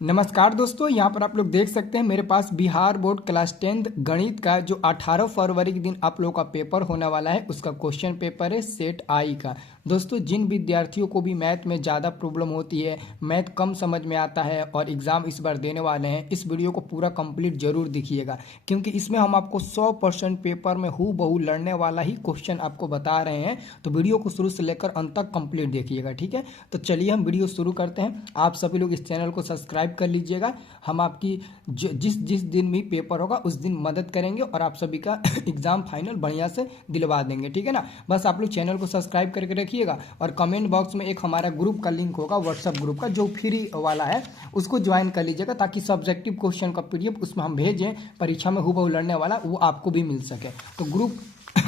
नमस्कार दोस्तों, यहाँ पर आप लोग देख सकते हैं मेरे पास बिहार बोर्ड क्लास 10th गणित का जो 18 फरवरी के दिन आप लोगों का पेपर होने वाला है उसका क्वेश्चन पेपर है सेट आई का। दोस्तों, जिन विद्यार्थियों को भी मैथ में ज़्यादा प्रॉब्लम होती है, मैथ कम समझ में आता है और एग्ज़ाम इस बार देने वाले हैं, इस वीडियो को पूरा कंप्लीट जरूर देखिएगा, क्योंकि इसमें हम आपको 100% पेपर में हूबहू लड़ने वाला ही क्वेश्चन आपको बता रहे हैं। तो वीडियो को शुरू से लेकर अंत तक कंप्लीट देखिएगा, ठीक है। तो चलिए हम वीडियो शुरू करते हैं। आप सभी लोग इस चैनल को सब्सक्राइब कर लीजिएगा। हम आपकी जिस जिस दिन भी पेपर होगा उस दिन मदद करेंगे और आप सभी का एग्जाम फाइनल बढ़िया से दिलवा देंगे, ठीक है ना। बस आप लोग चैनल को सब्सक्राइब करके रखिएगा और कमेंट बॉक्स में एक हमारा ग्रुप का लिंक होगा, व्हाट्सएप ग्रुप का जो फ्री वाला है, उसको ज्वाइन कर लीजिएगा ताकि सब्जेक्टिव क्वेश्चन का पीडीएफ उसमें हम भेजें परीक्षा में हूबहू लड़ने वाला वो आपको भी मिल सके। तो ग्रुप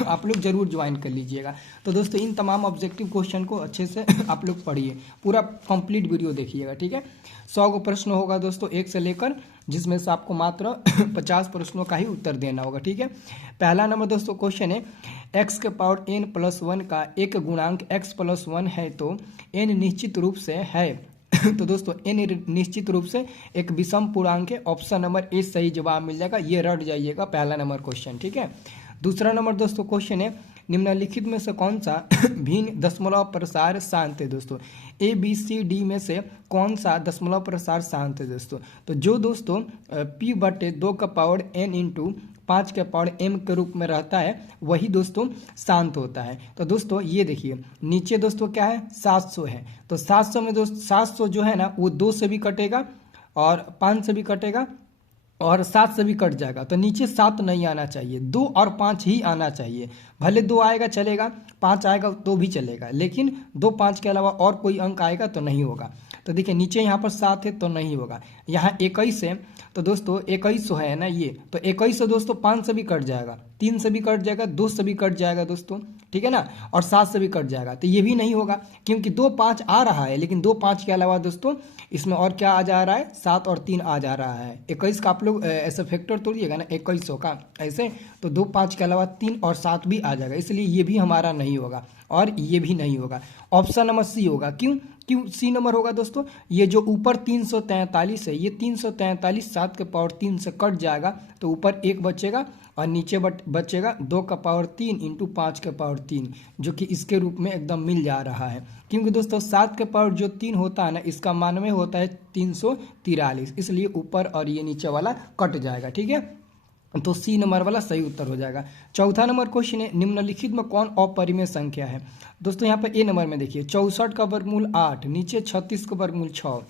आप लोग जरूर ज्वाइन कर लीजिएगा। तो दोस्तों, इन तमाम ऑब्जेक्टिव क्वेश्चन को अच्छे से आप लोग पढ़िए, पूरा कंप्लीट वीडियो देखिएगा, ठीक है। 100 को प्रश्न होगा दोस्तों, 1 से लेकर, जिसमें से आपको मात्र 50 प्रश्नों का ही उत्तर देना होगा, ठीक है। पहला नंबर दोस्तों क्वेश्चन है, x के पावर n+1 का एक गुणांक x+1 है तो n निश्चित रूप से है। तो दोस्तों n निश्चित रूप से एक विषम पूर्णांक है। ऑप्शन नंबर ए सही जवाब मिल जाएगा, ये रट जाइएगा पहला नंबर क्वेश्चन, ठीक है। दूसरा नंबर दोस्तों क्वेश्चन है, निम्नलिखित में से कौन सा भिन्न दशमलव प्रसार शांत है। दोस्तों ए बी सी डी में से कौन सा दशमलव प्रसार शांत है। दोस्तों जो दोस्तों p/2 का पावर n इंटू 5 के पावर m के रूप में रहता है वही दोस्तों शांत होता है। तो दोस्तों ये देखिए नीचे दोस्तों क्या है, 700 है। तो 700 में दोस्तों 700 जो है ना वो 2 से भी कटेगा और 5 से भी कटेगा और 7 से भी कट जाएगा। तो नीचे 7 नहीं आना चाहिए, 2 और 5 ही आना चाहिए। भले 2 आएगा चलेगा, 5 आएगा तो भी चलेगा, लेकिन 2 5 के अलावा और कोई अंक आएगा तो नहीं होगा। तो देखिए नीचे यहाँ पर 7 है तो नहीं होगा, यहाँ 21 है तो दोस्तों 21 है ना ये, तो 21 दोस्तों 5 से भी कट जाएगा, 3 से भी कट जाएगा, 2 से भी कट जाएगा दोस्तों, ठीक है ना, और 7 से भी कट जाएगा। तो ये भी नहीं होगा क्योंकि 2 5 आ रहा है, लेकिन 2 5 के अलावा दोस्तों इसमें और क्या आ जा रहा है, 7 और 3 आ जा रहा है। 21 का आप लोग ऐसे फैक्टर तोड़िएगा ना 2100 का ऐसे, तो 2 5 के अलावा 3 और 7 भी आ जाएगा, इसलिए ये भी हमारा नहीं होगा और ये भी नहीं होगा। ऑप्शन नंबर सी होगा। क्यों क्यों सी नंबर होगा दोस्तों, ये जो ऊपर 343 है, ये 343 7 के पावर 3 से कट जाएगा तो ऊपर 1 बचेगा और नीचे बचेगा 2 का पावर 3 इंटू 5 के पावर 3, जो कि इसके रूप में एकदम मिल जा रहा है। क्योंकि दोस्तों 7 के पावर जो 3 होता है ना, इसका मान में होता है 343, इसलिए ऊपर और ये नीचे वाला कट जाएगा, ठीक है। तो सी नंबर वाला सही उत्तर हो जाएगा। चौथा नंबर क्वेश्चन है, निम्नलिखित में कौन अपरिमेय संख्या है। दोस्तों यहाँ पर ए नंबर में देखिए 64 का वर्गमूल 8, नीचे 36 का वर्गमूल 6,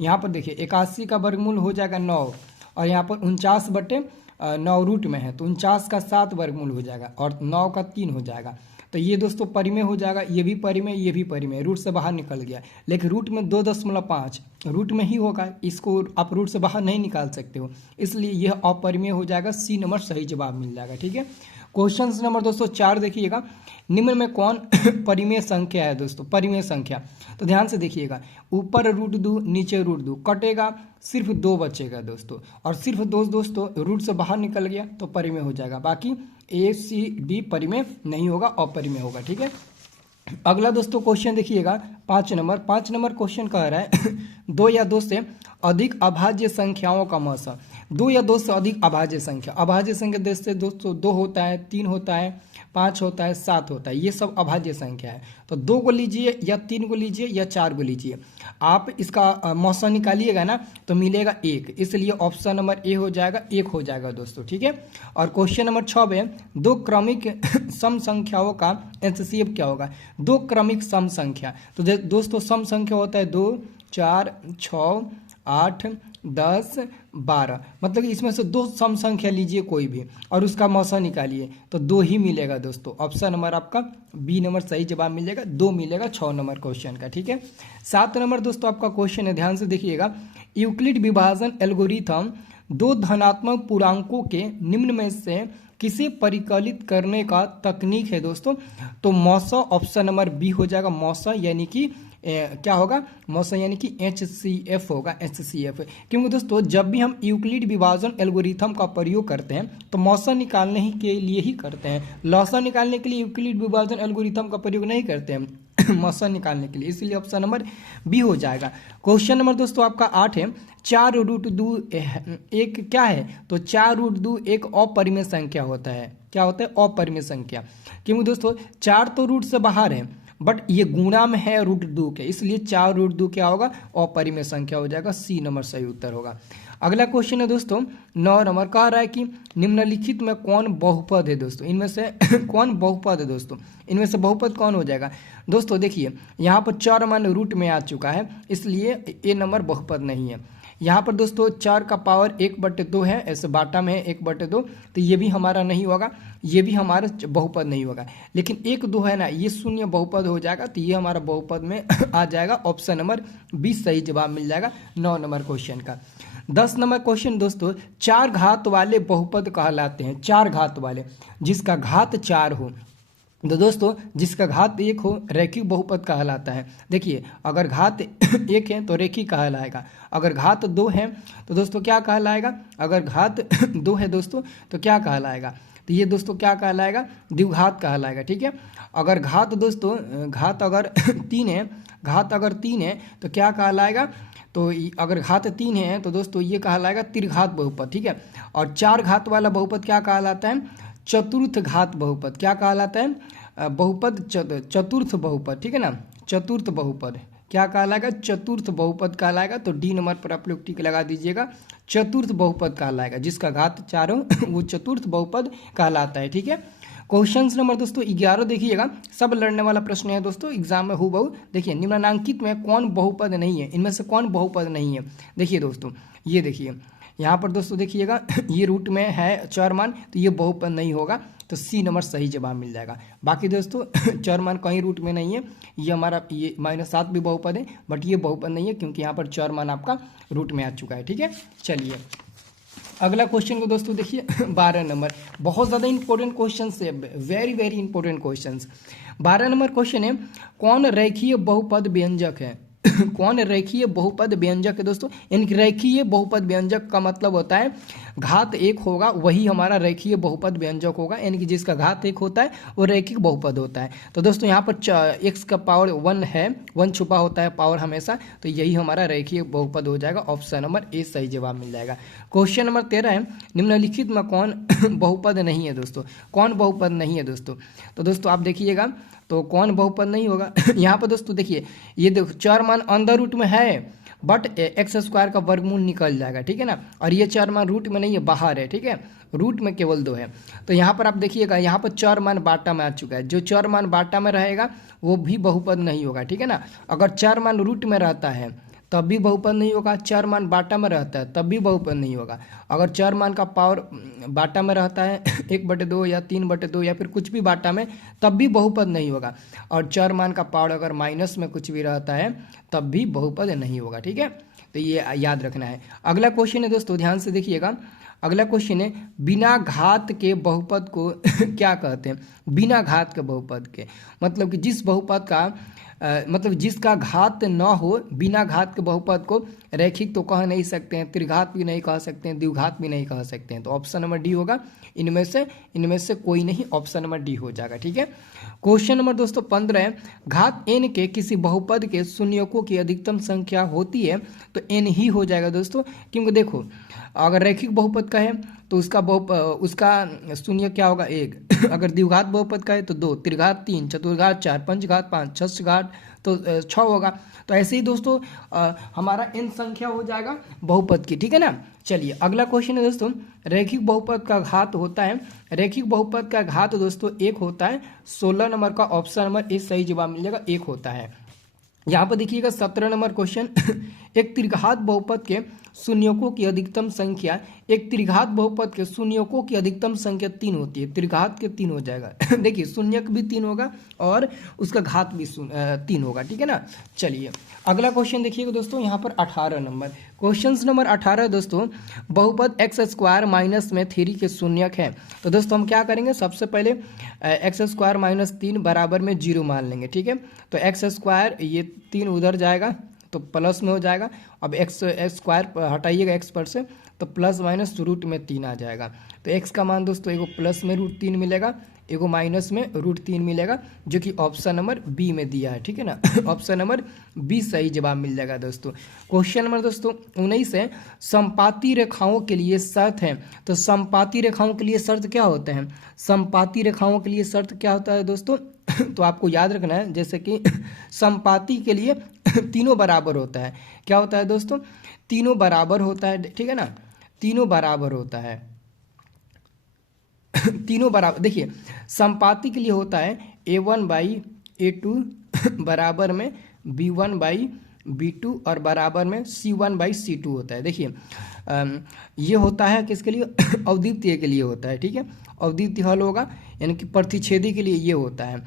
यहाँ पर देखिए 81 का वर्गमूल हो जाएगा 9 और यहाँ पर 49/9 रूट में है तो 49 का 7 वर्गमूल हो जाएगा और 9 का 3 हो जाएगा। तो ये दोस्तों परिमेय हो जाएगा, ये भी परिमेय, ये भी परिमेय, रूट से बाहर निकल गया, लेकिन रूट में 2.5 रूट में ही होगा, इसको आप रूट से बाहर नहीं निकाल सकते हो, इसलिए यह अपरिमेय हो जाएगा। सी नंबर सही जवाब मिल जाएगा, ठीक है। क्वेश्चन नंबर दोस्तों 4 देखिएगा, निम्न में कौन परिमेय संख्या है। दोस्तों परिमेय संख्या तो ध्यान से देखिएगा, ऊपर √2 नीचे √2 कटेगा, सिर्फ 2 बचेगा दोस्तों, और सिर्फ 2 दोस्तों रूट से बाहर निकल गया तो परिमेय हो जाएगा, बाकी ए सी डी परिमेय नहीं होगा, अपरिमेय होगा, ठीक है। अगला दोस्तों क्वेश्चन देखिएगा 5 नंबर क्वेश्चन कह रहा है 2 या 2 से अधिक अभाज्य संख्याओं का मौसा। 2 या 2 से अधिक अभाज्य संख्या जैसे दोस्तों 2 होता है, 3 होता है, 5 होता है, 7 होता है, ये सब अभाज्य संख्या है। तो 2 को लीजिए या 3 को लीजिए या 4 को लीजिए, आप इसका मौसा निकालिएगा ना तो मिलेगा 1, इसलिए ऑप्शन नंबर ए हो जाएगा, 1 हो जाएगा दोस्तों, ठीक है। और क्वेश्चन नंबर 6 में 2 क्रमिक सम संख्याओं का एचसीएफ क्या होगा। 2 क्रमिक सम संख्या, तो दोस्तों सम संख्या होता है 2 4 6 8 10 12, मतलब कि इसमें से 2 सम संख्या लीजिए कोई भी और उसका मौसा निकालिए तो 2 ही मिलेगा दोस्तों। ऑप्शन नंबर आपका बी नंबर सही जवाब मिल जाएगा, 2 मिलेगा 6 नंबर क्वेश्चन का, ठीक है। 7 नंबर दोस्तों आपका क्वेश्चन है, ध्यान से देखिएगा, यूक्लिड विभाजन एल्गोरिथम 2 धनात्मक पूर्णांकों के निम्न में से किसे परिकलित करने का तकनीक है। दोस्तों तो मौसा ऑप्शन नंबर बी हो जाएगा, मौसा यानी कि क्या होगा, मौसा यानी कि HCF होगा, HCF। क्योंकि दोस्तों जब भी हम यूक्लिड विभाजन एल्गोरिथम का प्रयोग करते हैं तो मौसा निकालने ही के लिए ही करते हैं, लौसा निकालने के लिए यूक्लिड विभाजन एल्गोरिथम का प्रयोग नहीं करते हैं। मौसा निकालने के लिए, इसलिए ऑप्शन नंबर बी हो जाएगा। क्वेश्चन नंबर दोस्तों आपका 8 है, 4√2 एक क्या है, तो 4√2 एक अपरिमेय संख्या होता है। क्या होता है? अपरिमेय संख्या। क्योंकि दोस्तों 4 तो रूट से बाहर है, बट ये गुणा में है √2 के, इसलिए 4√2 क्या होगा? अपरिमेय संख्या हो जाएगा। सी नंबर सही उत्तर होगा। अगला क्वेश्चन है दोस्तों 9 नंबर, कह रहा है कि निम्नलिखित में कौन बहुपद है दोस्तों, इनमें से कौन बहुपद है दोस्तों, इनमें से बहुपद कौन हो जाएगा? दोस्तों देखिए यहाँ पर 4 मान रूट में आ चुका है, इसलिए ए नंबर बहुपद नहीं है। यहाँ पर दोस्तों 4 का पावर 1/2 है, ऐसे बाटा में है 1/2, तो ये भी हमारा नहीं होगा, ये भी हमारा बहुपद नहीं होगा। लेकिन 1 2 है ना, ये शून्य बहुपद हो जाएगा, तो ये हमारा बहुपद में आ जाएगा। ऑप्शन नंबर 20 सही जवाब मिल जाएगा 9 नंबर क्वेश्चन का। 10 नंबर क्वेश्चन दोस्तों, 4 घात वाले बहुपद कहलाते हैं। 4 घात वाले, जिसका घात 4 हो, तो दोस्तों जिसका घात 1 हो रैखिक बहुपद कहलाता है। देखिए अगर घात 1 है तो रैखिक कहलाएगा, अगर घात 2 है तो दोस्तों क्या कहलाएगा? अगर घात 2 है दोस्तों तो क्या कहलाएगा? तो ये दोस्तों क्या कहलाएगा? द्विघात कहलाएगा। ठीक है। अगर घात दोस्तों घात अगर 3 है, घात अगर 3 है तो क्या कहलाएगा? तो अगर घात 3 है तो दोस्तों ये कहलाएगा त्रिघात बहुपद। ठीक है। और 4 घात वाला बहुपद क्या कहलाता है? चतुर्थ घात बहुपद। क्या कहलाता है? बहुपद चतुर्थ बहुपद। ठीक है ना, चतुर्थ बहुपद क्या कहलाएगा? चतुर्थ बहुपद कहलाएगा। तो डी नंबर पर आप लोग टिक लगा दीजिएगा, चतुर्थ बहुपद कहलाएगा, जिसका घात 4 हो वो चतुर्थ बहुपद कहलाता है। ठीक है। क्वेश्चन नंबर दोस्तों 11 देखिएगा, सब लड़ने वाला प्रश्न है दोस्तों एग्जाम में हूबहू। देखिए निम्नलिखित में कौन बहुपद नहीं है, इनमें से कौन बहुपद नहीं है? देखिए दोस्तों, ये देखिए यहाँ पर दोस्तों देखिएगा ये रूट में है 4 मान, तो ये बहुपद नहीं होगा, तो सी नंबर सही जवाब मिल जाएगा। बाकी दोस्तों 4 मान कहीं रूट में नहीं है, ये हमारा ये -7 भी बहुपद है, बट ये बहुपद नहीं है क्योंकि यहाँ पर 4 मान आपका रूट में आ चुका है। ठीक है। चलिए अगला क्वेश्चन को दोस्तों देखिए 12 नंबर, बहुत ज़्यादा इंपॉर्टेंट क्वेश्चन है, very very important question. 12 number question है, कौन रेखीय बहुपद व्यंजक है? कौन रेखीय बहुपद व्यंजक है दोस्तों? यानी कि रेखीय बहुपद व्यंजक का मतलब होता है घात 1 होगा वही हमारा रेखीय बहुपद व्यंजक होगा, यानी कि जिसका घात 1 होता है वो रेखिक बहुपद होता है। तो दोस्तों यहाँ पर x का पावर 1 है, 1 छुपा होता है पावर हमेशा, तो यही हमारा रेखीय बहुपद हो जाएगा। ऑप्शन नंबर ए सही जवाब मिल जाएगा। क्वेश्चन नंबर 13 है, निम्नलिखित में कौन बहुपद नहीं है दोस्तों? कौन बहुपद नहीं है दोस्तों? तो दोस्तों आप देखिएगा तो कौन बहुपद नहीं होगा यहाँ पर दोस्तों देखिए, ये देखो 4 मान अंदर रूट में है, बट x² का वर्गमूल निकल जाएगा। ठीक है ना, और ये 4 मान रूट में नहीं है, बाहर है। ठीक है, रूट में केवल 2 है। तो यहाँ पर आप देखिएगा यहाँ पर 4 मान बाटा में आ चुका है, जो 4 मान बाटा में रहेगा वो भी बहुपद नहीं होगा। ठीक है ना, अगर 4 मान रूट में रहता है तब भी बहुपद नहीं होगा, 4 मान बाटा में रहता है तब भी बहुपद नहीं होगा। अगर 4 मान का पावर बाटा में रहता है 1/2 या 3/2 या फिर कुछ भी बाटा में, तब भी बहुपद नहीं होगा। और 4 मान का पावर अगर माइनस में कुछ भी रहता है तब भी बहुपद नहीं होगा। ठीक है, तो ये याद रखना है। अगला क्वेश्चन है दोस्तों, ध्यान से देखिएगा। अगला क्वेश्चन है, बिना घात के बहुपद को क्या कहते हैं? बिना घात के बहुपद के मतलब कि जिस बहुपद का मतलब जिसका घात न हो, बिना घात के बहुपद को रैखिक तो कह नहीं सकते हैं, त्रिघात भी नहीं कह सकते हैं, द्विघात भी नहीं कह सकते हैं। तो ऑप्शन नंबर डी होगा। इनमें से कोई नहीं, ऑप्शन नंबर डी हो जाएगा। ठीक है। क्वेश्चन नंबर दोस्तों 15 है, घात n के किसी बहुपद के शून्यकों की अधिकतम संख्या होती है तो n ही हो जाएगा दोस्तों। क्योंकि देखो अगर रैखिक बहुपद का है तो उसका शून्य क्या होगा? 1। अगर द्विघात बहुपद का है तो 2, त्रिघात 3, चतुर्घात 4, पंचघात 5, षष्ठघात तो 6 होगा। तो ऐसे ही दोस्तों हमारा n संख्या हो जाएगा बहुपद की। ठीक है ना। चलिए अगला क्वेश्चन है दोस्तों, रैखिक बहुपद का घात होता है, रैखिक बहुपद का घात दोस्तों 1 होता है। 16 नंबर का ऑप्शन नंबर ए सही जवाब मिल जाएगा, 1 होता है। यहाँ पर देखिएगा 17 नंबर क्वेश्चन, एक त्रिघात बहुपद के शून्यकों की अधिकतम संख्या, एक त्रिघात बहुपद के शून्यकों की अधिकतम संख्या 3 होती है, त्रिघात के 3 हो जाएगा। देखिए शून्यक भी 3 होगा और उसका घात भी 3 होगा। ठीक है ना। चलिए अगला क्वेश्चन देखिएगा दोस्तों, यहाँ पर 18 नंबर क्वेश्चन नंबर 18 दोस्तों, बहुपद x² माइनस में 3 के शून्यक है। तो दोस्तों हम क्या करेंगे, सबसे पहले x² - 3 बराबर में 0 मान लेंगे। ठीक है, तो x² ये 3 उधर जाएगा तो प्लस में हो जाएगा। अब x² हटाइएगा x पर से तो प्लस माइनस रूट में 3 आ जाएगा। तो x का मान दोस्तों एगो प्लस में √3 मिलेगा, एगो माइनस में √3 मिलेगा, जो कि ऑप्शन नंबर बी में दिया है, ठीक है ना। ऑप्शन नंबर बी सही जवाब मिल जाएगा दोस्तों। क्वेश्चन नंबर दोस्तों 19 है, समपाती रेखाओं के लिए शर्त है। तो समपाती रेखाओं के लिए शर्त क्या होता है? समपाती रेखाओं के लिए शर्त क्या होता है दोस्तों? तो आपको याद रखना है, जैसे कि समपाती के लिए तीनों बराबर होता है। क्या होता है दोस्तों? तीनों बराबर होता है, ठीक है ना, तीनों बराबर होता है। तीनों बराबर, देखिए समपाती के लिए होता है A1/A2 बराबर में B1/B2 और बराबर में C1/C2 होता है। देखिए ये होता है किसके लिए? अद्वितीय के लिए होता है, ठीक है। अद्वितीय हल होगा, यानी कि प्रतिच्छेदी के लिए ये होता है।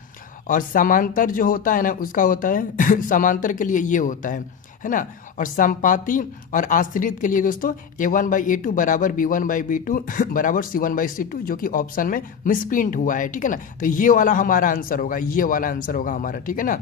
और समांतर जो होता है ना, उसका होता है समांतर के लिए ये होता है ना। और समपाती और आश्रित के लिए दोस्तों A1/A2 बराबर B1/B2 बराबर C1/C2, जो कि ऑप्शन में मिसप्रिंट हुआ है, ठीक है ना। तो ये वाला हमारा आंसर होगा, ये वाला आंसर होगा हमारा, ठीक है ना।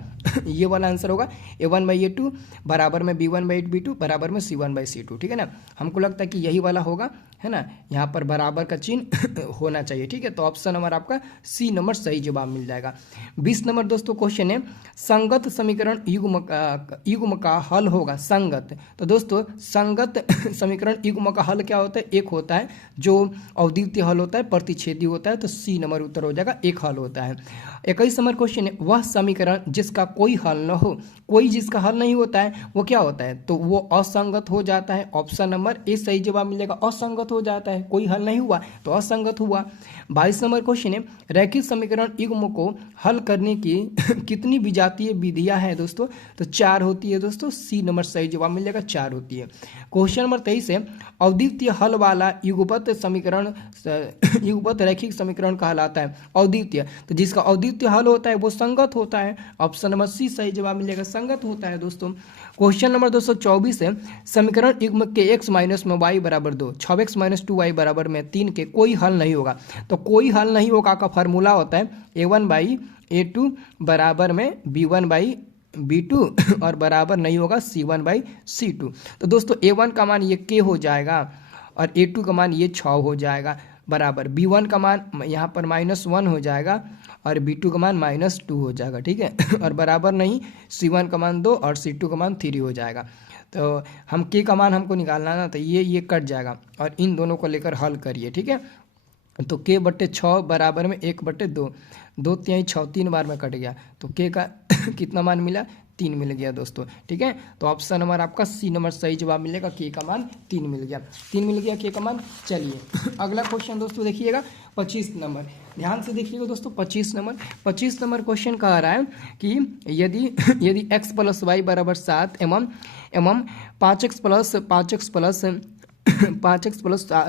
ये वाला आंसर होगा A1/A2 बराबर में B1/B2 बराबर में C1/C2, ठीक है ना। हमको लगता है कि यही वाला होगा, है ना। यहाँ पर बराबर का चिन्ह होना चाहिए, ठीक है। तो ऑप्शन नंबर आपका सी नंबर सही जवाब मिल जाएगा। 20 नंबर दोस्तों क्वेश्चन है, संगत समीकरण युग्म का हल होगा संगत। तो दोस्तों संगत समीकरण युग्म का हल क्या होता है? एक होता है जो अद्वितीय हल होता है, प्रतिच्छेदी होता है, तो सी नंबर उत्तर हो जाएगा, एक हल होता है। 21 नंबर क्वेश्चन है, वह समीकरण जिसका कोई हल न हो। कोई जिसका हल नहीं होता है वो क्या होता है? तो वो असंगत हो जाता है। ऑप्शन नंबर ए सही जवाब मिलेगा, असंगत हो जाता है, कोई हल नहीं हुआ तो असंगत हुआ। 22 नंबर क्वेश्चन है, रैखिक समीकरण युग्म को हल करने की कितनी विजातीय विधियां हैं दोस्तों? तो 4 होती है दोस्तों, सी नंबर सही जवाब मिल जाएगा, 4 होती है। क्वेश्चन नंबर 23 है, अद्वितीय हल वाला युगपत समीकरण युगपत रैखिक समीकरण कहलाता है। अद्वितीय, तो जिसका अद्वितीय हल होता है वो संगत होता है। ऑप्शन नंबर सी सही जवाब मिलेगा, संगत होता है दोस्तों। क्वेश्चन नंबर 224 है, समीकरण युग्म के x माइनस में y बराबर 2, 6x माइनस 2y बराबर में 3 के कोई हल नहीं होगा। तो कोई हल नहीं होगा का फॉर्मूला होता है A1/A2 बराबर में B1/B2 और बराबर नहीं होगा C1/C2। तो दोस्तों A1 का मान ये k हो जाएगा और A2 का मान ये 6 हो जाएगा, बराबर B1 का मान यहाँ पर -1 हो जाएगा और B2 का मान -2 हो जाएगा, ठीक है। और बराबर नहीं, C1 का मान 2 और C2 का मान 3 हो जाएगा। तो हम k का मान हमको निकालना ना, तो ये कट जाएगा और इन दोनों को लेकर हल करिए, ठीक है। तो k/6 बराबर में 1/2, 2 तिहाई 6 3 बार में कट गया, तो k का कितना मान मिला? 3 मिल गया दोस्तों, ठीक है। तो ऑप्शन नंबर आपका सी नंबर सही जवाब मिलेगा, k का मान 3 मिल गया, 3 मिल गया k का मान। चलिए अगला क्वेश्चन दोस्तों देखिएगा 25 नंबर, ध्यान से देखिएगा दोस्तों। 25 नंबर क्वेश्चन कह रहा है कि यदि x + y बराबर 7 एवं 5x +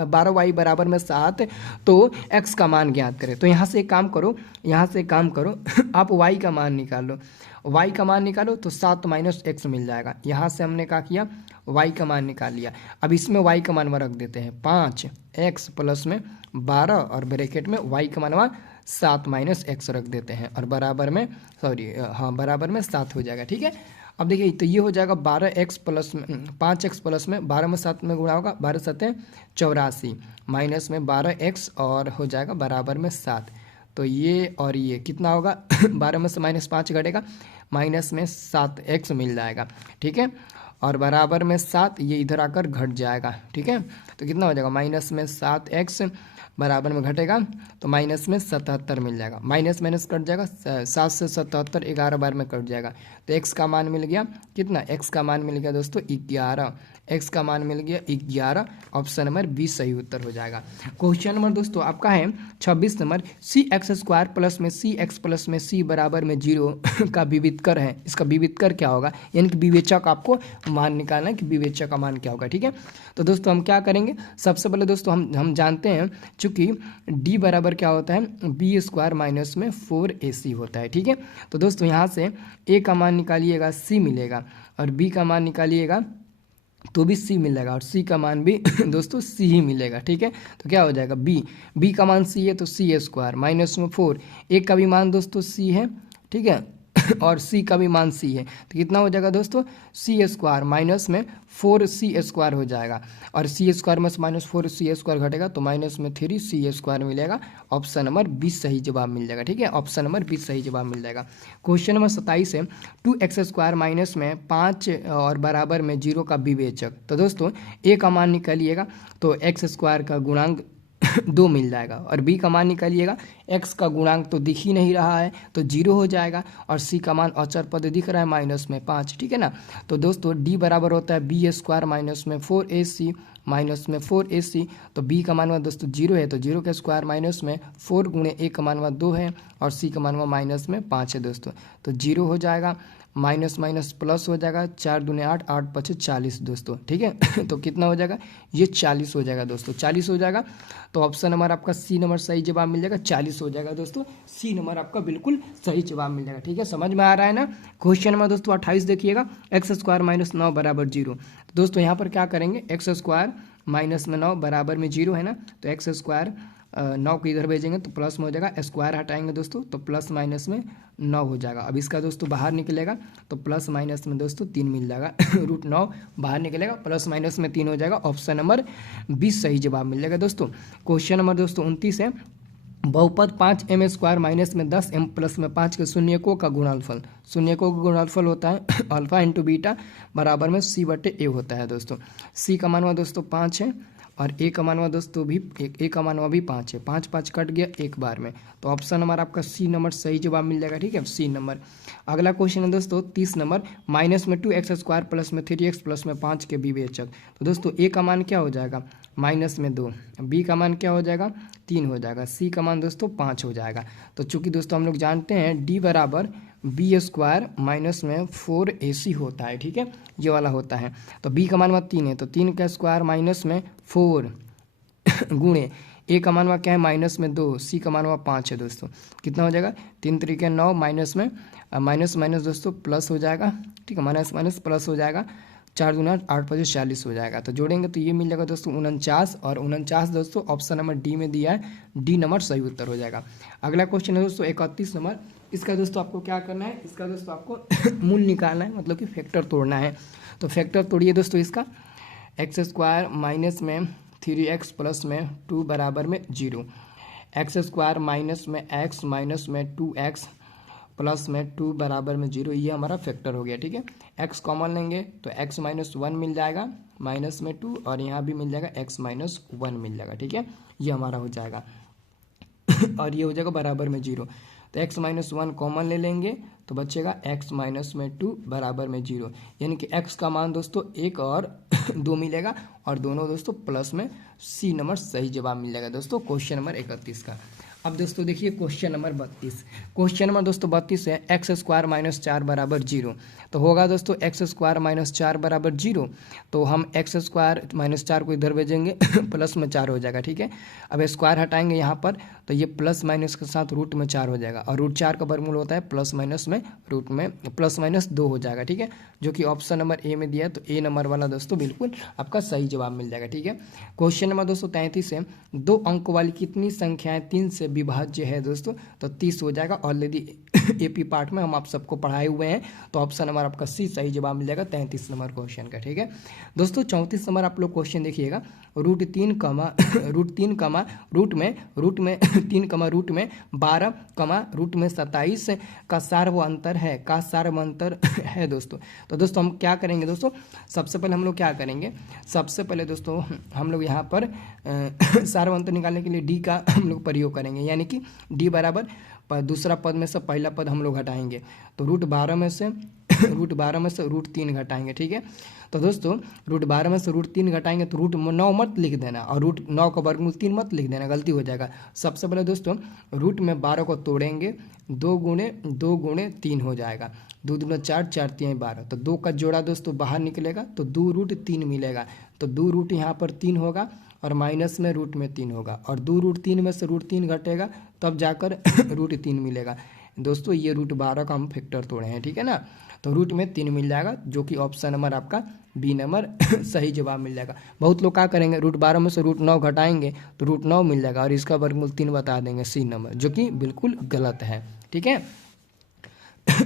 12y बराबर में 7, तो x का मान ज्ञात करें। तो यहाँ से एक काम करो, आप y का मान निकालो, y का मान निकालो तो 7 - x मिल जाएगा। यहाँ से हमने क्या किया? y का मान निकाल लिया। अब इसमें y का मान रख देते हैं 5x प्लस में 12 और ब्रैकेट में y का मान 7 - x रख देते हैं और बराबर में बराबर में 7 हो जाएगा, ठीक है। अब देखिए तो ये हो जाएगा 12x प्लस में 5x प्लस में 12 में 7 में गुणा होगा, 12 7 84 माइनस में 12x और हो जाएगा बराबर में 7। तो ये और ये कितना होगा? 12 में से -5 घटेगा, माइनस में 7x मिल जाएगा, ठीक है। और बराबर में 7, ये इधर आकर घट जाएगा, ठीक है। तो कितना हो जाएगा? माइनस में 7x बराबर में घटेगा तो माइनस में 77 मिल जाएगा, माइनस कट जाएगा, 7 से 77 11 बार में कट जाएगा। तो x का मान मिल गया कितना? x का मान मिल गया दोस्तों 11, x का मान मिल गया 11, ऑप्शन नंबर बी सही उत्तर हो जाएगा। क्वेश्चन नंबर दोस्तों आपका है 26 नंबर, cx² प्लस में cx प्लस में c बराबर में 0 का विविधकर है। इसका विविधकर क्या होगा? यानी कि विवेचक आपको मान निकालना है कि विवेचक का मान क्या होगा, ठीक है। तो दोस्तों हम क्या करेंगे? सबसे पहले दोस्तों हम जानते हैं चूंकि d बराबर क्या होता है? b² माइनस में 4ac होता है, ठीक है। तो दोस्तों यहाँ से a का मान निकालिएगा c मिलेगा और b का मान निकालिएगा तो भी c मिलेगा और c का मान भी दोस्तों c ही मिलेगा, ठीक है। तो क्या हो जाएगा? b का मान c है तो c² माइनस में 4, a का भी मान दोस्तों c है, ठीक है। और सी का भी मान सी है, तो कितना हो जाएगा दोस्तों, सी स्क्वायर माइनस में 4c² हो जाएगा, और सी स्क्वायर में से -4c² घटेगा तो माइनस में 3c² मिलेगा। ऑप्शन नंबर 20 सही जवाब मिल जाएगा। ठीक है, ऑप्शन नंबर 20 सही जवाब मिल जाएगा। क्वेश्चन नंबर 27 है 2x² माइनस में 5 और बराबर में 0 का विवेचक। तो दोस्तों ए का मान निकालिएगा तो x² का गुणांक 2 मिल जाएगा, और b का मान निकालिएगा, x का गुणांक तो दिख ही नहीं रहा है तो 0 हो जाएगा, और c का मान अचर पद दिख रहा है माइनस में 5। ठीक है ना, तो दोस्तों d बराबर होता है b² माइनस में 4ac माइनस में 4ac, तो b का मान हुआ दोस्तों 0 है, तो 0 का स्क्वायर माइनस में 4 गुणे a का मान हुआ 2 है, और c का मान हुआ माइनस में 5 है दोस्तों, तो 0 हो जाएगा, माइनस माइनस प्लस हो जाएगा, 4 दूने 8, 8 पचे 40 दोस्तों। ठीक है तो कितना हो जाएगा, ये 40 हो जाएगा दोस्तों, 40 हो जाएगा, तो ऑप्शन नंबर आपका सी नंबर सही जवाब मिल जाएगा, 40 हो जाएगा दोस्तों, सी नंबर आपका बिल्कुल सही जवाब मिल जाएगा। ठीक है, समझ में आ रहा है ना। क्वेश्चन नंबर दोस्तों 28 देखिएगा, x² माइनस 9 बराबर 0। दोस्तों यहाँ पर क्या करेंगे, x² माइनस में 9 बराबर में 0 है ना, तो x² 9 को इधर भेजेंगे तो प्लस में हो जाएगा, स्क्वायर हटाएंगे दोस्तों तो प्लस माइनस में 9 हो जाएगा। अब इसका दोस्तों बाहर निकलेगा तो प्लस माइनस में दोस्तों 3 मिल जाएगा √9 बाहर निकलेगा, प्लस माइनस में 3 हो जाएगा, ऑप्शन नंबर 20 सही जवाब मिल जाएगा दोस्तों। क्वेश्चन नंबर दोस्तों 29 है, बहुपद 5m² माइनस में 10m प्लस में 5 के शून्यकों का गुणनफल। शून्यकों का गुणनफल होता है अल्फा इंटू बीटा बराबर में c/a होता है दोस्तों। c का मान हुआ दोस्तों 5 है, और a का मान हुआ दोस्तों भी a का मान हुआ भी 5 है, 5 5 कट गया एक बार में, तो ऑप्शन नंबर आपका सी नंबर सही जवाब मिल जाएगा। ठीक है, सी नंबर। अगला क्वेश्चन है दोस्तों 30 नंबर, माइनस में 2x² प्लस में 3x प्लस में 5 के विवेचक। तो दोस्तों a का मान क्या हो जाएगा, माइनस में 2, b का मान क्या हो जाएगा, 3 हो जाएगा, c का मान दोस्तों 5 हो जाएगा। तो चूंकि दोस्तों हम लोग जानते हैं d बराबर b² माइनस में 4ac होता है। ठीक है, ये वाला होता है, तो b का मान हुआ 3 है, तो 3 का स्क्वायर माइनस में 4 गुणे a का मान हुआ क्या है, माइनस में 2, c का मान हुआ 5 है दोस्तों, कितना हो जाएगा, 3 3 9 माइनस में माइनस माइनस दोस्तों प्लस हो जाएगा। ठीक है, माइनस माइनस प्लस हो जाएगा, 4 दूना 8 5 40 हो जाएगा, तो जोड़ेंगे तो ये मिल जाएगा दोस्तों 49, और 49 दोस्तों ऑप्शन नंबर डी में दिया है, डी नंबर सही उत्तर हो जाएगा। अगला क्वेश्चन है दोस्तों 31 नंबर, इसका दोस्तों आपको क्या करना है, इसका दोस्तों आपको मूल निकालना है, मतलब कि फैक्टर तोड़ना है। तो फैक्टर तोड़िए दोस्तों इसका, x² माइनस में 3x प्लस में 2 बराबर में 0, x² माइनस में x माइनस में 2x प्लस में 2 बराबर में 0, ये हमारा फैक्टर हो गया। ठीक है, x कॉमन लेंगे तो x माइनस 1 मिल जाएगा माइनस में 2, और यहाँ भी मिल जाएगा x माइनस 1 मिल जाएगा। ठीक है, ये हमारा हो जाएगा और ये हो जाएगा बराबर में 0, तो x माइनस 1 कॉमन ले लेंगे तो बचेगा x माइनस में 2 बराबर में 0, यानी कि x का मान दोस्तों 1 और 2 मिलेगा, और दोनों दोस्तों प्लस में, सी नंबर सही जवाब मिल जाएगा दोस्तों क्वेश्चन नंबर 31 का। अब दोस्तों देखिए क्वेश्चन नंबर 32, क्वेश्चन नंबर दोस्तों 32 है, x² माइनस 4 बराबर 0। तो होगा दोस्तों x² माइनस 4 बराबर 0, तो हम x² माइनस 4 को इधर भेजेंगे प्लस में 4 हो जाएगा। ठीक है, अब स्क्वायर हटाएंगे यहाँ पर तो ये प्लस माइनस के साथ रूट में 4 हो जाएगा, और √4 का वर्गमूल होता है प्लस माइनस में रूट में प्लस माइनस 2 हो जाएगा। ठीक है, जो कि ऑप्शन नंबर ए में दिया है, तो ए नंबर वाला दोस्तों बिल्कुल आपका सही जवाब मिल जाएगा। ठीक है, क्वेश्चन नंबर दोस्तों 33 है, 2 अंक वाली कितनी संख्याएं 3 से विभाज्य है दोस्तों, तो 30 हो जाएगा। ऑलरेडी एपी पार्ट में हम आप सबको पढ़ाए हुए हैं, तो ऑप्शन नंबर आपका सी सही जवाब मिल जाएगा 33 नंबर क्वेश्चन का। ठीक है दोस्तों, 34 नंबर आप लोग क्वेश्चन देखिएगा, √3 रूट में 3 रूट में 12 रूट में 27 का सार्वअंतर है दोस्तों। तो दोस्तों हम क्या करेंगे दोस्तों, सबसे पहले हम लोग क्या करेंगे, सबसे पहले दोस्तों हम लोग यहाँ पर सार्वअंतर निकालने के लिए डी का हम लोग प्रयोग करेंगे, यानी कि डी बराबर दूसरा पद में से पहला पद हम लोग हटाएंगे, तो √12 में से √3 घटाएंगे। ठीक है, तो दोस्तों √12 में से √3 घटाएंगे तो √9 मत लिख देना, और √9 का वर्गमूल 3 मत लिख देना, गलती हो जाएगा। सबसे पहले दोस्तों रूट में 12 को तोड़ेंगे, 2 गुणे 3 हो जाएगा, 2 दूना 4, 4 3 12, तो 2 का जोड़ा दोस्तों बाहर निकलेगा तो 2√3 मिलेगा, तो 2 रूट यहाँ पर 3 होगा, और माइनस में रूट में 3 होगा, और 2√3 में से √3 घटेगा तब जाकर √3 मिलेगा दोस्तों। ये √12 का हम फैक्टर तोड़े हैं। ठीक है ना, तो रूट में 3 मिल जाएगा, जो कि ऑप्शन नंबर आपका बी नंबर सही जवाब मिल जाएगा। बहुत लोग क्या करेंगे, √12 में से √9 घटाएंगे तो √9 मिल जाएगा, और इसका वर्गमूल 3 बता देंगे, सी नंबर, जो कि बिल्कुल गलत है। ठीक है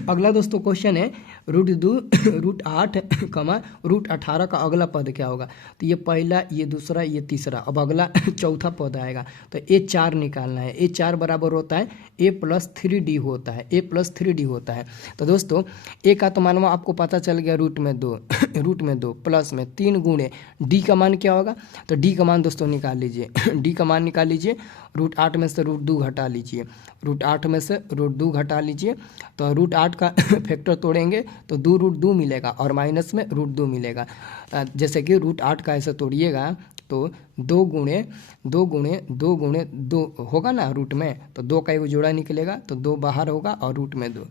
अगला दोस्तों क्वेश्चन है रूट 8 कमा रूट 18 का अगला पद क्या होगा। तो ये पहला, ये दूसरा, ये तीसरा, अब अगला चौथा पद आएगा। तो A4 निकालना है। A4 बराबर होता है A+3D होता है, A+3D होता है। तो दोस्तों A का तो मानवा आपको पता चल गया, रूट में 2 रूट में 2 प्लस में 3 गुणे D का मान क्या होगा। तो D का मान दोस्तों निकाल लीजिए, D का मान निकाल लीजिए। रूट 8 में से रूट 2 घटा लीजिए, रूट 8 में से रूट 2 घटा लीजिए। तो रूट 8 का फैक्टर तोड़ेंगे तो 2 रूट 2 मिलेगा और माइनस में रूट 2 मिलेगा। जैसे कि रूट 8 का ऐसे तोड़िएगा तो 2 गुणे 2 गुणे 2 गुणे 2 होगा ना रूट में, तो 2 का एक जोड़ा निकलेगा तो 2 बाहर होगा और रूट में 2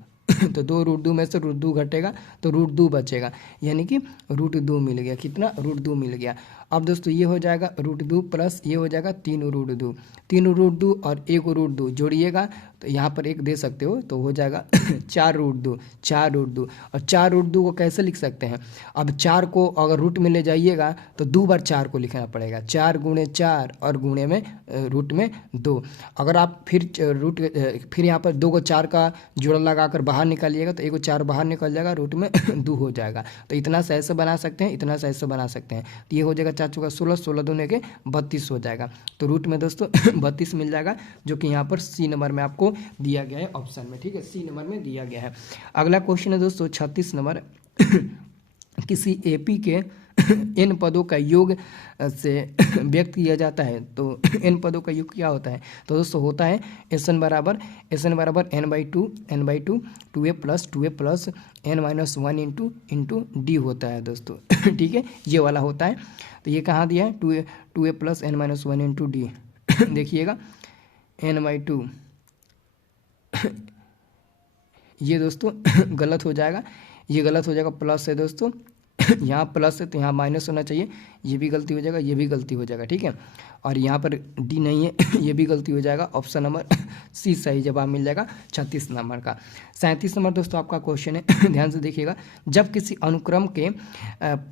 तो 2 रूट 2 में से रूट 2 घटेगा तो रूट 2 बचेगा, यानी कि रूट 2 मिल गया। कितना, रूट 2 मिल गया। अब दोस्तों ये हो जाएगा रूट 2 प्लस ये हो जाएगा 3 रूट 2, 3 रूट 2 और 1 रूट 2 जोड़िएगा तो यहाँ पर 1 दे सकते हो तो हो जाएगा 4 रूट 2, 4 रूट 2। और 4 रूट 2 को कैसे लिख सकते हैं। अब 4 को अगर रूट में ले जाइएगा तो 2 बार 4 को लिखना पड़ेगा, 4 गुणे 4 और गुणे में रूट में 2। अगर आप फिर फिर यहाँ पर 2 को 4 का जोड़ा लगाकर बाहर निकालिएगा तो 1 को 4 बाहर निकल जाएगा, रूट में 2 हो जाएगा। तो इतना सा ऐसे बना सकते हैं, इतना सा ऐसे बना सकते हैं। तो ये हो जाएगा 4 चौका 16, 16 दूने के 32 हो जाएगा। तो रूट में दोस्तों 32 मिल जाएगा, जो कि यहाँ पर C नंबर में आपको दिया गया है ऑप्शन में। ठीक है, C नंबर में दिया गया है। अगला क्वेश्चन है दोस्तों 36 नंबर किसी AP के n पदों का योग से व्यक्त किया जाता है तो n पदों का योग क्या होता है। तो दोस्तों होता है Sn बराबर n/2 2a plus n-1 into d होता है दोस्तों। ठीक है, ये वाला होता है। तो ये कहाँ दिया है, 2a plus n-1 into D. देखिएगा n/2 ये दोस्तों गलत हो जाएगा, ये गलत हो जाएगा, प्लस है दोस्तों, यहाँ प्लस है तो यहाँ माइनस होना चाहिए, ये भी गलती हो जाएगा, ये भी गलती हो जाएगा। ठीक है, और यहाँ पर डी नहीं है, ये भी गलती हो जाएगा। ऑप्शन नंबर C सही जवाब मिल जाएगा 36 नंबर का। 37 नंबर दोस्तों आपका क्वेश्चन है, ध्यान से देखिएगा। जब किसी अनुक्रम के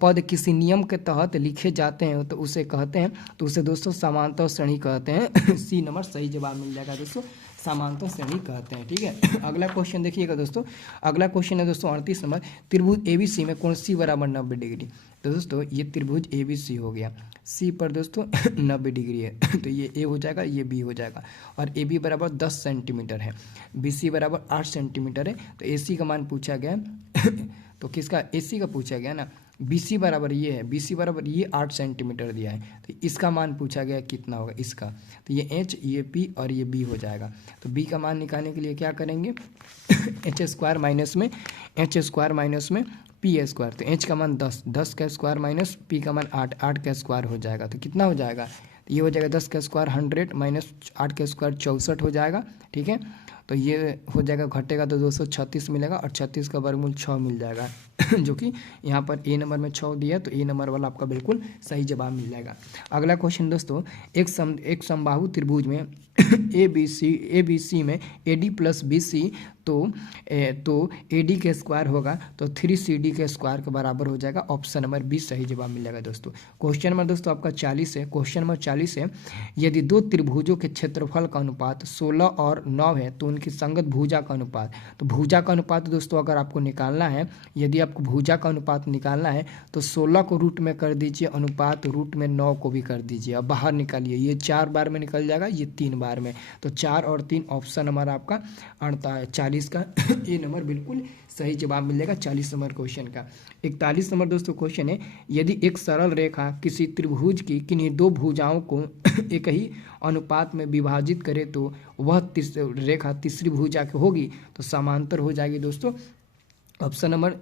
पद किसी नियम के तहत लिखे जाते हैं तो उसे कहते हैं, तो उसे दोस्तों समांतर श्रेणी कहते हैं। C नंबर सही जवाब मिल जाएगा दोस्तों, समांतर श्रेणी कहते हैं। ठीक है, अगला क्वेश्चन देखिएगा दोस्तों। अगला क्वेश्चन है दोस्तों 38 नंबर, त्रिभुज ABC में कोण C बराबर 90 डिग्री। तो दोस्तों ये त्रिभुज ABC हो गया, C पर दोस्तों 90 डिग्री है, तो ये A हो जाएगा, ये B हो जाएगा। और AB बराबर 10 सेंटीमीटर है, BC बराबर 8 सेंटीमीटर है। तो AC का मान पूछा गया तो किसका, AC का पूछा गया ना। BC बराबर ये है, BC बराबर ये 8 सेंटीमीटर दिया है, तो इसका मान पूछा गया कितना होगा इसका। तो ये H, ये P और ये B हो जाएगा। तो B का मान निकालने के लिए क्या करेंगे, H स्क्वायर माइनस में P स्क्वायर। तो H का मान 10, 10 का स्क्वायर माइनस P का मान 8, 8 का स्क्वायर हो जाएगा। तो कितना हो जाएगा, तो ये हो जाएगा 10 का स्क्वायर 100 माइनस 8 का स्क्वायर 64 हो जाएगा। ठीक है, तो ये हो जाएगा, घटेगा तो 236 मिलेगा और 36 का वर्गमूल 6 मिल जाएगा जो कि यहाँ पर A नंबर में 6 दिया है, तो A नंबर वाला आपका बिल्कुल सही जवाब मिल जाएगा। अगला क्वेश्चन दोस्तों, एक समबाहु त्रिभुज में ABC में AD प्लस BC तो AD के स्क्वायर होगा तो 3CD के स्क्वायर के बराबर हो जाएगा। ऑप्शन नंबर B सही जवाब मिल जाएगा दोस्तों। क्वेश्चन नंबर दोस्तों आपका 40 है, क्वेश्चन नंबर 40 है, यदि दो त्रिभुजों के क्षेत्रफल का अनुपात 16 और 9 है तो उनकी संगत भुजा का अनुपात। तो भुजा का अनुपात दोस्तों अगर आपको निकालना है, यदि आपको भुजा का अनुपात निकालना है तो 16 को रूट में कर दीजिए अनुपात, रूट में 9 को भी कर दीजिए। अब बाहर निकालिए, ये 4 बार में निकल जाएगा, ये 3 बार में, तो 4 और 3 ऑप्शन नंबर आपका 40 का A नंबर बिल्कुल सही जवाब मिल जाएगा 40 नंबर क्वेश्चन का। 41 नंबर दोस्तों क्वेश्चन है, यदि एक सरल रेखा किसी त्रिभुज की किन्हीं दो भुजाओं को एक ही अनुपात में विभाजित करे तो वह रेखा तीसरी भुजा की होगी तो समांतर हो जाएगी दोस्तों। ऑप्शन नंबर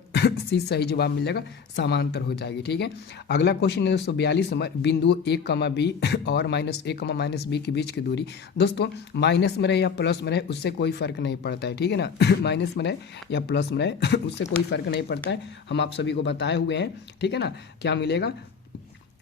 C सही जवाब मिल जाएगा, समांतर हो जाएगी। ठीक है, अगला क्वेश्चन है दोस्तों 42 नंबर, बिंदु A, B और -A, -B के बीच की दूरी। दोस्तों माइनस में रहे या प्लस में रहे उससे कोई फर्क नहीं पड़ता है, ठीक है ना। माइनस में रहे या प्लस में रहे उससे कोई फर्क नहीं पड़ता है, हम आप सभी को बताए हुए हैं, ठीक है ना। क्या मिलेगा,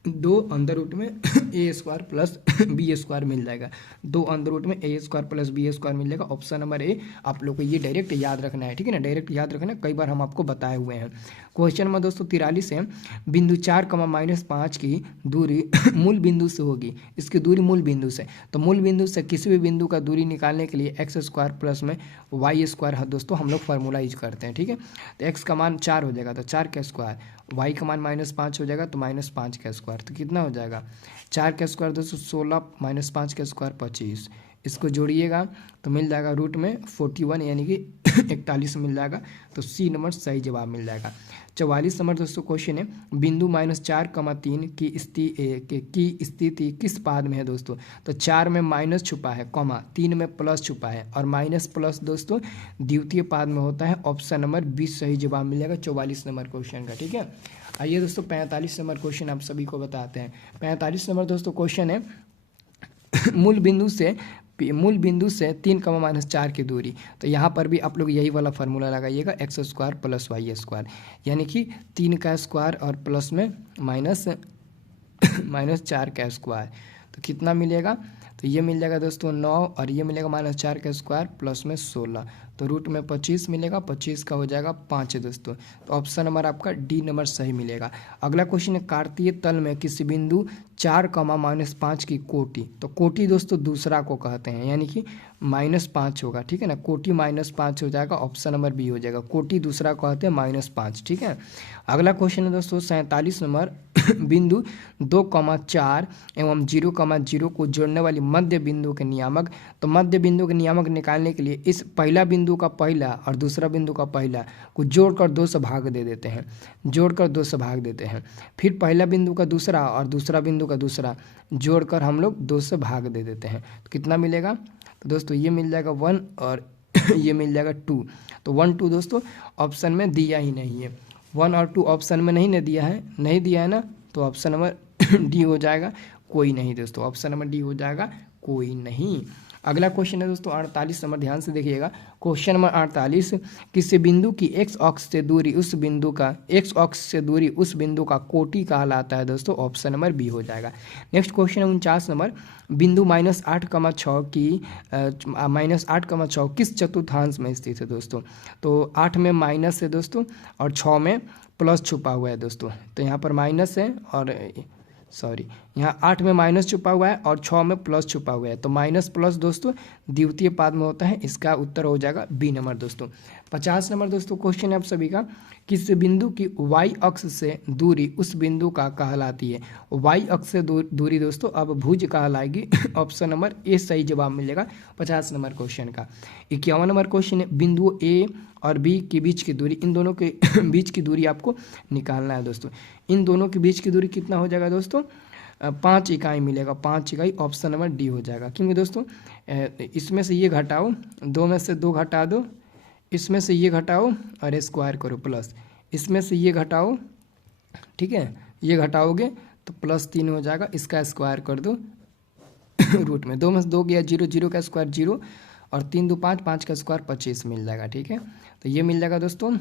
दो अंदर रूट में ए स्क्वायर प्लस बी स्क्वायर मिल जाएगा, दो अंदर रूट में ए स्क्वायर प्लस बी स्क्वायर मिल जाएगा। ऑप्शन नंबर ए आप लोग को ये डायरेक्ट याद रखना है, ठीक है ना, डायरेक्ट याद रखना है, कई बार हम आपको बताए हुए हैं। क्वेश्चन नंबर दोस्तों 43 है, बिंदु 4, -5 की दूरी मूल बिंदु से होगी, इसकी दूरी मूल बिंदु से, तो मूल बिंदु से किसी भी बिंदु का दूरी निकालने के लिए एक्स स्क्वायर प्लस में वाई स्क्वायर दोस्तों हम लोग फार्मूला यूज करते हैं, ठीक है। तो एक्स का मान 4 हो जाएगा तो 4 का स्क्वायर, वाई का मान -5 हो जाएगा तो -5 का स्क्वायर, तो कितना हो जाएगा 4 का स्क्वायर दोस्तों 16, -5 का स्क्वायर 25, इसको जोड़िएगा तो मिल जाएगा रूट में 41 यानी कि 41 मिल जाएगा, तो सी नंबर सही जवाब मिल जाएगा। 44 नंबर दोस्तों क्वेश्चन है, बिंदु -4, 3 की स्थिति किस पाद में है दोस्तों, तो 4 में माइनस छुपा है, 3 में प्लस छुपा है, और माइनस प्लस दोस्तों द्वितीय पाद में होता है। ऑप्शन नंबर 20 सही जवाब मिल जाएगा 44 नंबर क्वेश्चन का, ठीक है। आइए दोस्तों 45 नंबर क्वेश्चन आप सभी को बताते हैं। 45 नंबर दोस्तों क्वेश्चन है, मूल बिंदु से 3, -4 की दूरी, तो यहाँ पर भी आप लोग यही वाला फार्मूला लगाइएगा, x square plus y square, यानी कि 3 का स्क्वायर और प्लस में -4 का स्क्वायर, तो कितना मिलेगा, तो ये मिल जाएगा दोस्तों 9, और ये मिलेगा -4 का स्क्वायर प्लस में 16, तो रूट में 25 मिलेगा, 25 का हो जाएगा 5 दोस्तों, तो ऑप्शन नंबर आपका डी नंबर सही मिलेगा। अगला क्वेश्चन है, कार्तीय तल में किसी बिंदु 4, -5 की कोटि, तो कोटि दोस्तों दूसरा को कहते हैं, यानी कि -5 होगा, ठीक है ना, कोटि -5 हो जाएगा, ऑप्शन नंबर बी हो जाएगा, कोटि दूसरा कहते हैं -5, ठीक है। अगला क्वेश्चन है दोस्तों 47 नंबर, बिंदु 2, 4 एवं 0, को जोड़ने वाली मध्य बिंदु के नियामक, तो मध्य बिंदु के नियामक निकालने के लिए इस पहला बिंदु का पहला और दूसरा बिंदु का पहला को जोड़कर 2 से भाग दे देते हैं, जोड़कर 2 से भाग देते हैं, फिर पहला बिंदु का दूसरा और दूसरा बिंदु का दूसरा जोड़कर हम लोग 2 से भाग दे देते हैं, तो कितना मिलेगा, तो दोस्तों ये मिल जाएगा 1 और ये मिल जाएगा 2, तो 1, 2 दोस्तों ऑप्शन में दिया ही नहीं है, 1 और 2 ऑप्शन में नहीं दिया है ना, तो ऑप्शन नंबर डी हो जाएगा कोई नहीं दोस्तों, ऑप्शन नंबर डी हो जाएगा कोई नहीं। अगला क्वेश्चन है दोस्तों 48 नंबर, ध्यान से देखिएगा, क्वेश्चन नंबर 48, किसी बिंदु की एक्स अक्ष से दूरी उस बिंदु का कोटि कहलाता है दोस्तों, ऑप्शन नंबर बी हो जाएगा। नेक्स्ट क्वेश्चन है 49 नंबर, बिंदु -8, 6 किस चतुर्थांश में स्थित है दोस्तों, तो 8 में माइनस है दोस्तों और 6 में प्लस छुपा हुआ है दोस्तों, तो यहाँ पर माइनस है और यहाँ 8 में माइनस छुपा हुआ है और 6 में प्लस छुपा हुआ है, तो माइनस प्लस दोस्तों द्वितीय पाद में होता है, इसका उत्तर हो जाएगा बी नंबर दोस्तों। 50 नंबर दोस्तों क्वेश्चन है आप सभी का, किस बिंदु की वाई अक्ष से दूरी उस बिंदु का कहलाती है, वाई अक्ष से दूरी दोस्तों अब भुज कहलाएगी, ऑप्शन नंबर ए सही जवाब मिलेगा 50 नंबर क्वेश्चन का। 51 नंबर क्वेश्चन है, बिंदु ए और बी के बीच की दूरी, इन दोनों के बीच की दूरी आपको निकालना है दोस्तों, इन दोनों के बीच की दूरी कितना हो जाएगा दोस्तों, 5 इकाई मिलेगा, 5 इकाई, ऑप्शन नंबर डी हो जाएगा, क्योंकि दोस्तों इसमें से ये घटाओ, 2 में से 2 घटा दो, इसमें से ये घटाओ और स्क्वायर करो प्लस, इसमें से ये घटाओ, ठीक है, ये घटाओगे तो +3 हो जाएगा, इसका स्क्वायर कर दो रूट में, 2 में से 2 गया 0, 0 का स्क्वायर 0 और 3 2 5, 5 का स्क्वायर 25 मिल जाएगा, ठीक है। तो ये मिल जाएगा दोस्तों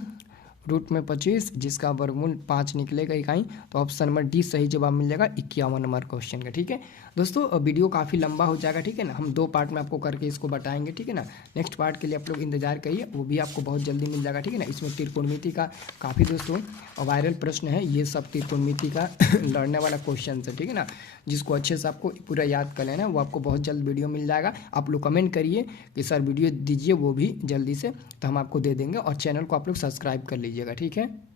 रूट में 25, जिसका वर्गमूल 5 निकलेगा इकाई, तो ऑप्शन नंबर डी सही जवाब मिल जाएगा 51 नंबर क्वेश्चन का, ठीक है। दोस्तों वीडियो काफ़ी लंबा हो जाएगा, ठीक है ना, हम 2 पार्ट में आपको करके इसको बताएंगे, ठीक है ना। नेक्स्ट पार्ट के लिए आप लोग इंतजार करिए, वो भी आपको बहुत जल्दी मिल जाएगा, ठीक है ना। इसमें त्रिकोणमिति का काफ़ी दोस्तों वायरल प्रश्न है, ये सब त्रिकोणमिति का लड़ने वाला क्वेश्चन है, ठीक है ना, जिसको अच्छे से आपको पूरा याद कर लेना है, वो आपको बहुत जल्द वीडियो मिल जाएगा। आप लोग कमेंट करिए कि सर वीडियो दीजिए वो भी जल्दी से, तो हम आपको दे देंगे, और चैनल को आप लोग सब्सक्राइब कर लीजिएगा, ठीक है।